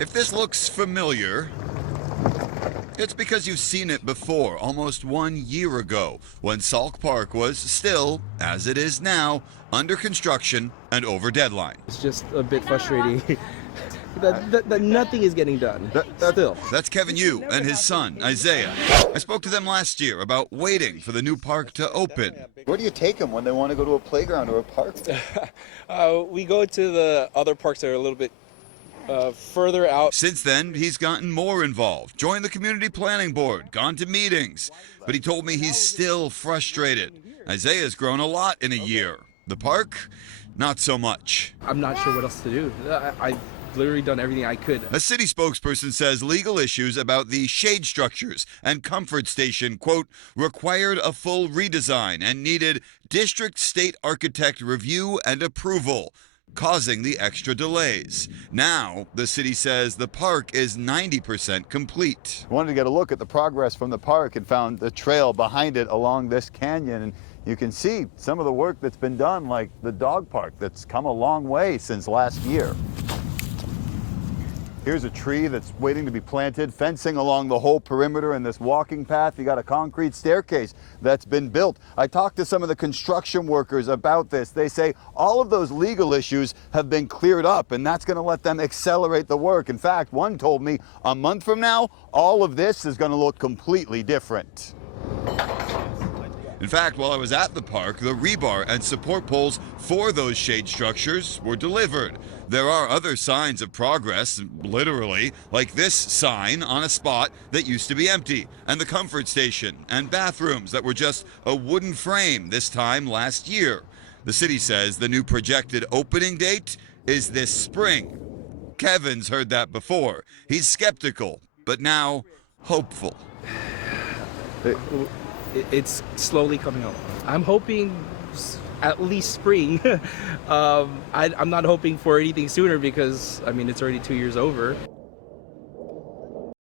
If this looks familiar, it's because you've seen it before, almost 1 year ago, when Salk Park was still, as it is now, under construction and over deadline. It's just a bit frustrating that nothing is getting done still. That's Kevin Yu and his son, Isaiah. I spoke to them last year about waiting for the new park to open. Where do you take them when they want to go to a playground or a park? We go to the other parks that are a little bit further out. Since then, he's gotten more involved, joined the community planning board, gone to meetings. But he told me he's still frustrated. Isaiah's grown a lot in a year. The park, not so much. I'm not sure what else to do. I've literally done everything I could. A city spokesperson says legal issues about the shade structures and comfort station, quote, required a full redesign and needed district state architect review and approval, causing the extra delays. Now, the city says the park is 90% complete. Wanted to get a look at the progress from the park and found the trail behind it along this canyon. And you can see some of the work that's been done, like the dog park that's come a long way since last year. Here's a tree that's waiting to be planted, fencing along the whole perimeter and this walking path. You got a concrete staircase that's been built. I talked to some of the construction workers about this. They say all of those legal issues have been cleared up, and that's going to let them accelerate the work. In fact, one told me a month from now, all of this is going to look completely different. In fact, while I was at the park, the rebar and support poles for those shade structures were delivered. There are other signs of progress, literally, like this sign on a spot that used to be empty, and the comfort station and bathrooms that were just a wooden frame this time last year. The city says the new projected opening date is this spring. Kevin's heard that before. He's skeptical, but now hopeful. It's slowly coming along. I'm hoping at least spring. I'm not hoping for anything sooner because, I mean, it's already 2 years over.